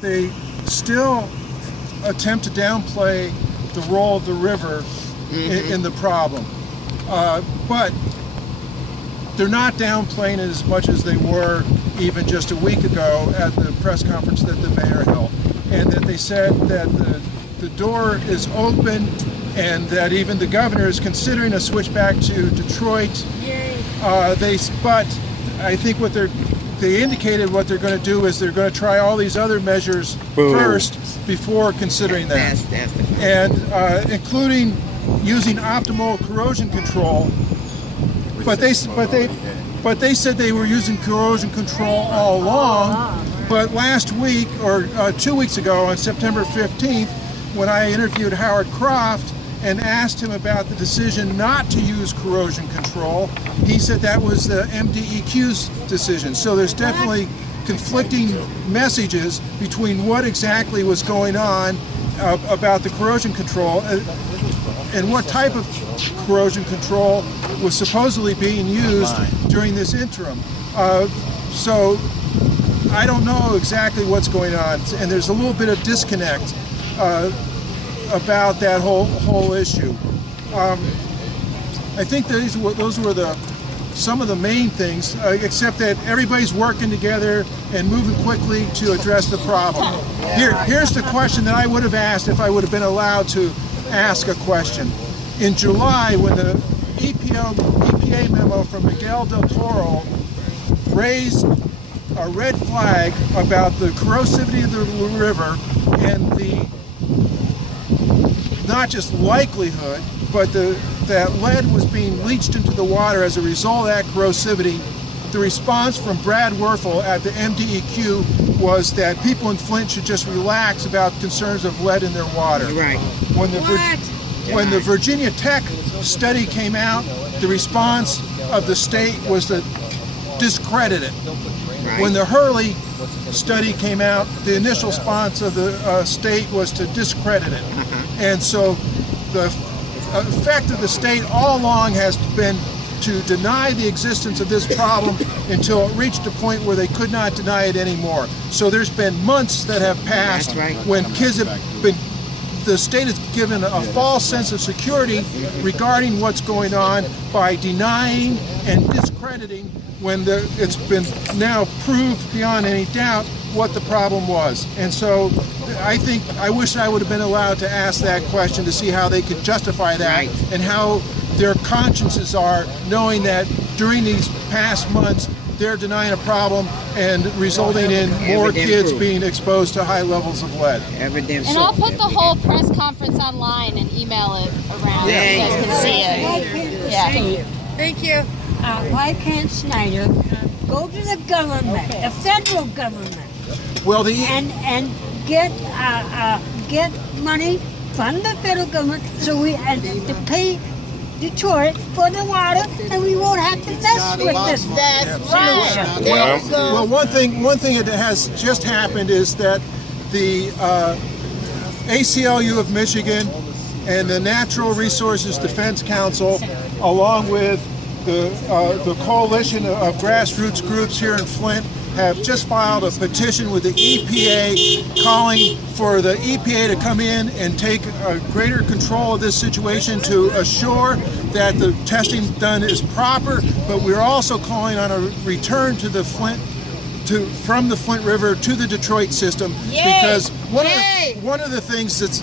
They still attempt to downplay the role of the river in the problem, but they're not downplaying it as much as they were even just a week ago at the press conference that the mayor held, and that they said that the door is open and that even the governor is considering a switch back to Detroit. But I think they indicated what they're going to do is they're going to try all these other measures first before considering that, and including using optimal corrosion control. But they said they were using corrosion control all along. But last week, or 2 weeks ago, on September 15th, when I interviewed Howard Croft and asked him about the decision not to use corrosion control, he said that was the MDEQ's decision. So there's definitely conflicting messages between what exactly was going on about the corrosion control and what type of corrosion control was supposedly being used during this interim. So I don't know exactly what's going on, and there's a little bit of disconnect about that whole issue. I think those were some of the main things, except that everybody's working together and moving quickly to address the problem. Here's the question that I would have asked if I would have been allowed to ask a question. In July, when the EPA memo from Miguel del Toro raised a red flag about the corrosivity of the river and the not just likelihood, but that lead was being leached into the water as a result of that corrosivity, the response from Brad Werfel at the MDEQ was that people in Flint should just relax about concerns of lead in their water. Right. When the Virginia Tech study came out, the response of the state was to discredit it. Right. When the Hurley study came out, the initial response of the state was to discredit it. And so the effect of the state all along has been to deny the existence of this problem until it reached a point where they could not deny it anymore. So there's been months that have passed when kids have been, the state has given a false sense of security regarding what's going on by denying and discrediting when it's been now proved beyond any doubt what the problem was. And so I wish I would have been allowed to ask that question to see how they could justify that and how their consciences are, knowing that during these past months they're denying a problem and resulting in more kids being exposed to high levels of lead. And I'll put the whole press conference online and email it around so you guys can see it. Yeah. Thank you. Why can't Snyder go to the government, the federal government, and get money from the federal government so we to pay Detroit for the water, and we won't have to mess with this. That's right. Well, one thing that has just happened is that the ACLU of Michigan and the Natural Resources Defense Council, along with the coalition of grassroots groups here in Flint, have just filed a petition with the EPA calling for the EPA to come in and take a greater control of this situation to assure that the testing done is proper, but we're also calling on a return to the Flint from the Flint River to the Detroit system. Because one of the things that's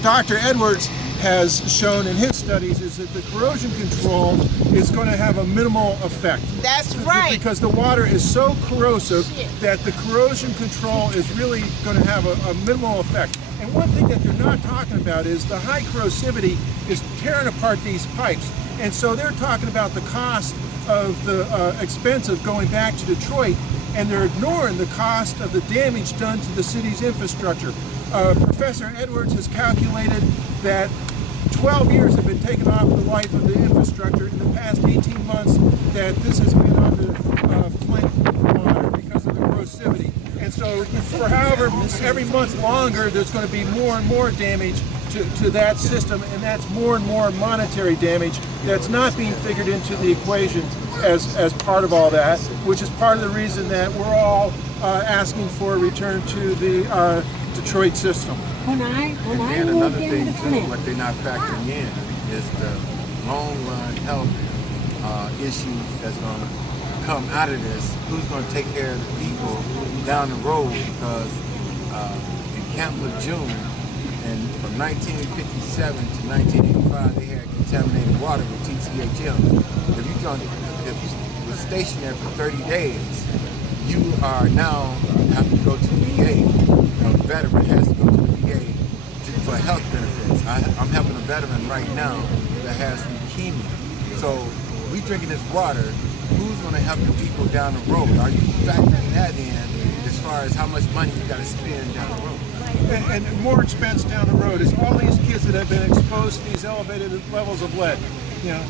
Dr. Edwards has shown in his studies is that the corrosion control is going to have a minimal effect. That's right. Because the water is so corrosive that the corrosion control is really going to have a minimal effect. And one thing that they're not talking about is the high corrosivity is tearing apart these pipes. And so they're talking about the cost of the expense of going back to Detroit, and they're ignoring the cost of the damage done to the city's infrastructure. Professor Edwards has calculated that 12 years have been taken off the life of the infrastructure in the past 18 months that this has been on the Flint water because of the corrosivity. And so for however, every month longer, there's going to be more and more damage to that system, and that's more and more monetary damage that's not being figured into the equation as part of all that, which is part of the reason that we're all asking for a return to the Detroit system. When I And moved another into thing too, Flint, what they're not factoring in is the long run health issues that's going to come out of this. Who's going to take care of the people down the road? Because in Camp Lejeune, and from 1957 to 1985, they had contaminated water with TCHM. If you were stationed there for 30 days, you are now have to go to the VA. A veteran has to go to the VA for health benefits. I'm helping a veteran right now that has leukemia. So we drinking this water. Who's going to help the people down the road? Are you factoring that in as far as how much money you got to spend down the road? And more expense down the road is all these kids that have been exposed to these elevated levels of lead. You know,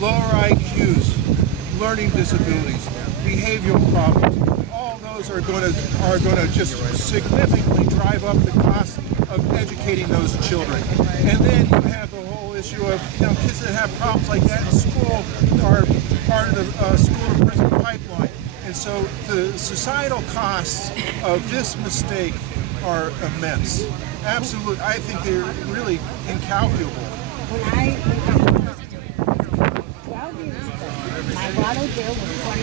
lower IQs, learning disabilities, behavioral problems. All those are going to just significantly drive up the cost of educating those children. And then you have the whole issue of kids that have problems like that in school are part of the school to prison pipeline. And so the societal costs of this mistake are immense. Absolutely, I think they're really incalculable. when I 12 years ago, my water bill was $20.